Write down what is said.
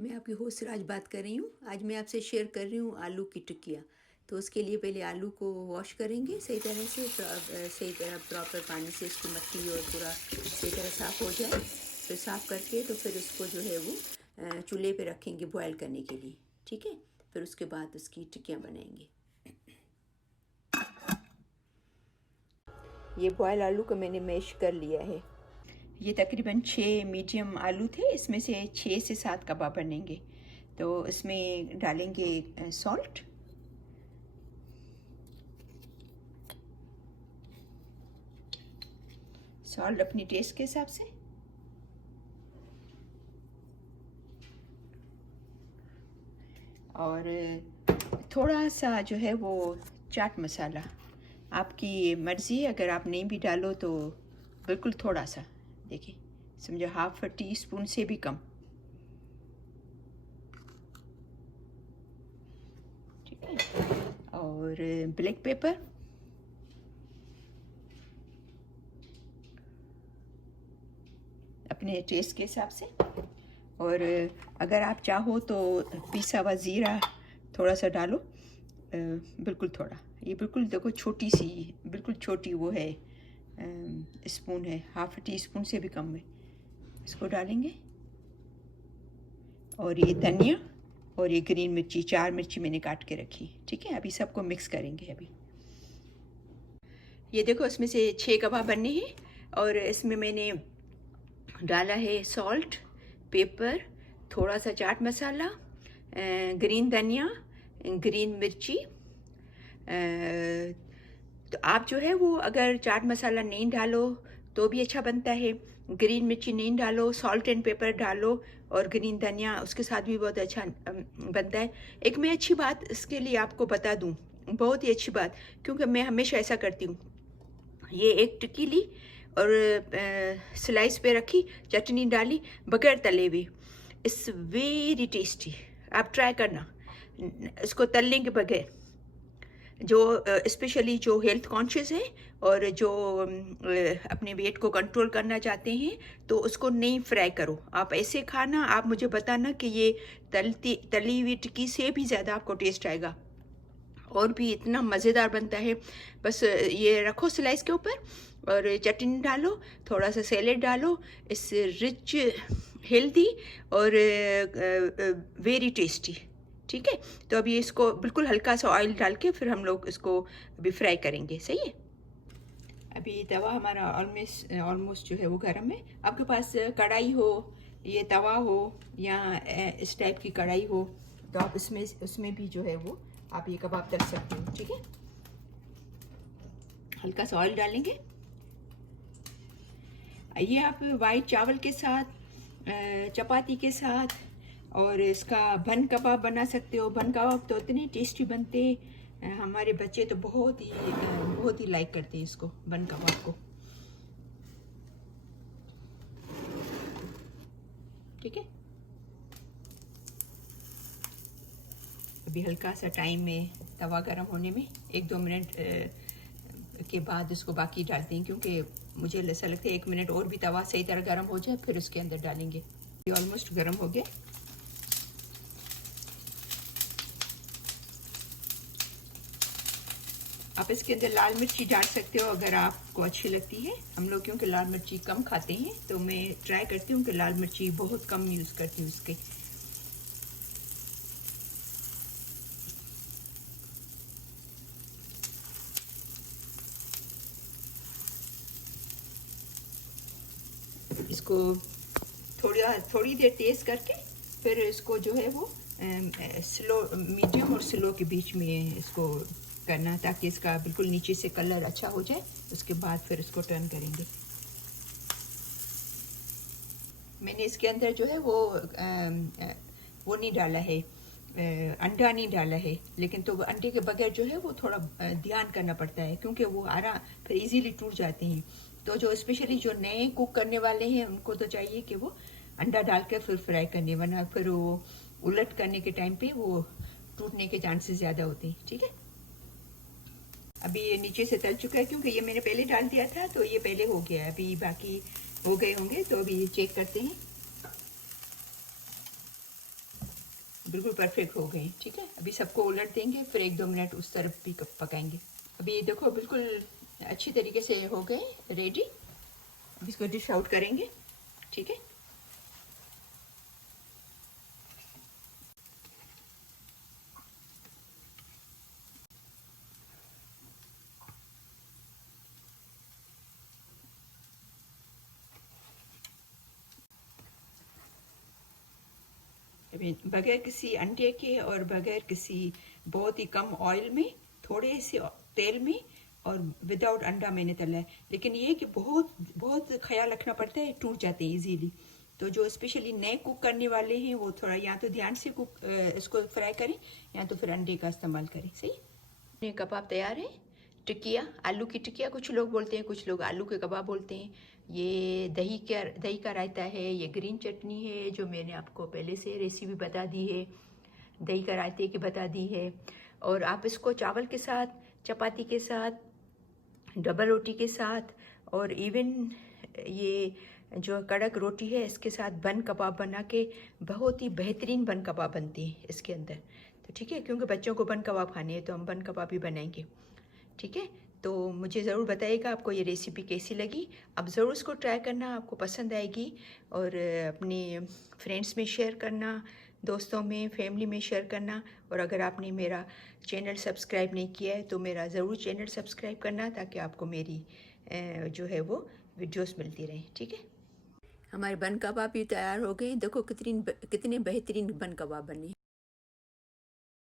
मैं आपकी होस्ट सिराज बात कर रही हूँ। आज मैं आपसे शेयर कर रही हूँ आलू की टिक्कियाँ। तो उसके लिए पहले आलू को वॉश करेंगे सही तरह से, सही तरह प्रॉपर पानी से इसकी मट्टी और पूरा सही तरह साफ़ हो जाए। फिर साफ़ करके तो फिर उसको जो है वो चूल्हे पे रखेंगे बॉयल करने के लिए। ठीक है, फिर उसके बाद उसकी टिक्कियाँ बनाएंगे। ये बॉयल आलू को मैंने मैश कर लिया है। ये तकरीबन 6 मीडियम आलू थे, इसमें से 6 से 7 कबाब बनेंगे। तो इसमें डालेंगे सॉल्ट, सॉल्ट अपनी टेस्ट के हिसाब से, और थोड़ा सा जो है वो चाट मसाला। आपकी मर्ज़ी है, अगर आप नहीं भी डालो तो बिल्कुल थोड़ा सा, देखिए समझो हाफ टी स्पून से भी कम। ठीक है, और ब्लैक पेपर, अपने टेस्ट के हिसाब से। और अगर आप चाहो तो पिसा हुआ ज़ीरा थोड़ा सा डालो, बिल्कुल थोड़ा। ये बिल्कुल देखो छोटी सी, बिल्कुल छोटी वो है, स्पून है, हाफ टी स्पून से भी कम में इसको डालेंगे। और ये धनिया और ये ग्रीन मिर्ची, 4 मिर्ची मैंने काट के रखी। ठीक है, अभी सबको मिक्स करेंगे। अभी ये देखो इसमें से 6 कबाब बनने हैं, और इसमें मैंने डाला है सॉल्ट, पेपर, थोड़ा सा चाट मसाला, ग्रीन धनिया, ग्रीन मिर्ची। तो आप जो है वो अगर चाट मसाला नहीं डालो तो भी अच्छा बनता है, ग्रीन मिर्ची नहीं डालो, सॉल्ट एंड पेपर डालो, और ग्रीन धनिया उसके साथ भी बहुत अच्छा बनता है। एक मैं अच्छी बात इसके लिए आपको बता दूं, बहुत ही अच्छी बात, क्योंकि मैं हमेशा ऐसा करती हूँ। ये एक टिक्की ली और स्लाइस पे रखी, चटनी डाली, बगैर तले हुए। इट्स वेरी टेस्टी, आप ट्राई करना इसको तलने के बगैर। जो स्पेशली जो हेल्थ कॉन्शियस है और जो अपने वेट को कंट्रोल करना चाहते हैं, तो उसको नहीं फ्राई करो, आप ऐसे खाना। आप मुझे बताना कि ये तली हुई टिक्की से भी ज़्यादा आपको टेस्ट आएगा, और भी इतना मज़ेदार बनता है। बस ये रखो स्लाइस के ऊपर और चटनी डालो, थोड़ा सा सैलेड डालो। इट्स रिच, हेल्दी और वेरी टेस्टी। ठीक है, तो अभी इसको बिल्कुल हल्का सा ऑयल डाल के फिर हम लोग इसको अभी फ्राई करेंगे। सही है, अभी तवा हमारा ऑलमोस्ट जो है वो गर्म है। आपके पास कढ़ाई हो, ये तवा हो, या इस टाइप की कढ़ाई हो, तो आप उसमें भी जो है वो आप ये कबाब तल सकते हो। ठीक है, हल्का सा ऑयल डालेंगे। ये आप वाइट चावल के साथ, चपाती के साथ, और इसका बन कबाब बना सकते हो। बन कबाब तो इतने टेस्टी बनते हैं, हमारे बच्चे तो बहुत ही लाइक करते हैं इसको, बन कबाब को। ठीक है, अभी हल्का सा टाइम में तवा गर्म होने में 1-2 मिनट के बाद इसको बाकी डालते हैं, क्योंकि मुझे ऐसा लगता है 1 मिनट और भी तवा सही तरह गर्म हो जाए, फिर उसके अंदर डालेंगे। ये ऑलमोस्ट गर्म हो गया। आप इसके अंदर लाल मिर्ची डाल सकते हो अगर आपको अच्छी लगती है। हम लोग क्योंकि लाल मिर्ची कम खाते हैं, तो मैं ट्राई करती हूँ कि लाल मिर्ची बहुत कम यूज़ करती हूँ इसके। इसको थोड़ी देर तेज़ करके फिर इसको जो है वो मीडियम और स्लो के बीच में इसको करना, ताकि इसका बिल्कुल नीचे से कलर अच्छा हो जाए। उसके बाद फिर इसको टर्न करेंगे। मैंने इसके अंदर जो है वो नहीं डाला है, अंडा नहीं डाला है, लेकिन तो अंडे के बगैर जो है वो थोड़ा ध्यान करना पड़ता है, क्योंकि वो फिर इजीली टूट जाते हैं। तो जो स्पेशली जो नए कुक करने वाले हैं उनको तो चाहिए कि वो अंडा डाल के फिर फ्राई करने, वरना फिर वो उलट करने के टाइम पे वो टूटने के चांसेस ज़्यादा होते हैं। ठीक है, अभी ये नीचे से तल चुका है, क्योंकि ये मैंने पहले डाल दिया था, तो ये पहले हो गया है। अभी बाकी हो गए होंगे, तो अभी ये चेक करते हैं। बिल्कुल परफेक्ट हो गए। ठीक है, अभी सबको उलट देंगे, फिर 1-2 मिनट उस तरफ भी पकाएंगे। अभी देखो बिल्कुल अच्छी तरीके से हो गए रेडी। अब इसको डिश आउट करेंगे। ठीक है, अभी बगैर किसी अंडे के और बगैर किसी बहुत ही कम ऑयल में, थोड़े से तेल में और विदाउट अंडा मैंने तला है। लेकिन ये कि बहुत बहुत ख्याल रखना पड़ता है, टूट जाते हैं इजीली। तो जो स्पेशली नए कुक करने वाले हैं वो थोड़ा या तो ध्यान से इसको फ्राई करें या तो फिर अंडे का इस्तेमाल करें। सही, ये कबाब तैयार है। टिकिया, आलू की टिकिया कुछ लोग बोलते हैं, कुछ लोग आलू के कबाब बोलते हैं। ये दही का रायता है, ये ग्रीन चटनी है जो मैंने आपको पहले से रेसिपी बता दी है, दही का रायते की बता दी है। और आप इसको चावल के साथ, चपाती के साथ, डबल रोटी के साथ और इवन ये जो कड़क रोटी है इसके साथ बन कबाब बना के बहुत ही बेहतरीन बन कबाब बनती है इसके अंदर। तो ठीक है, क्योंकि बच्चों को बन कबाब खाने हैं तो हम बन कबाब भी बनाएंगे। ठीक है, तो मुझे ज़रूर बताइएगा आपको ये रेसिपी कैसी लगी। अब ज़रूर इसको ट्राई करना, आपको पसंद आएगी। और अपने फ्रेंड्स में शेयर करना, दोस्तों में, फैमिली में शेयर करना। और अगर आपने मेरा चैनल सब्सक्राइब नहीं किया है तो मेरा ज़रूर चैनल सब्सक्राइब करना, ताकि आपको मेरी जो है वो वीडियोस मिलती रहें। ठीक है, हमारे बन कबाब भी तैयार हो गए। देखो कितने बेहतरीन बन कबाब बने।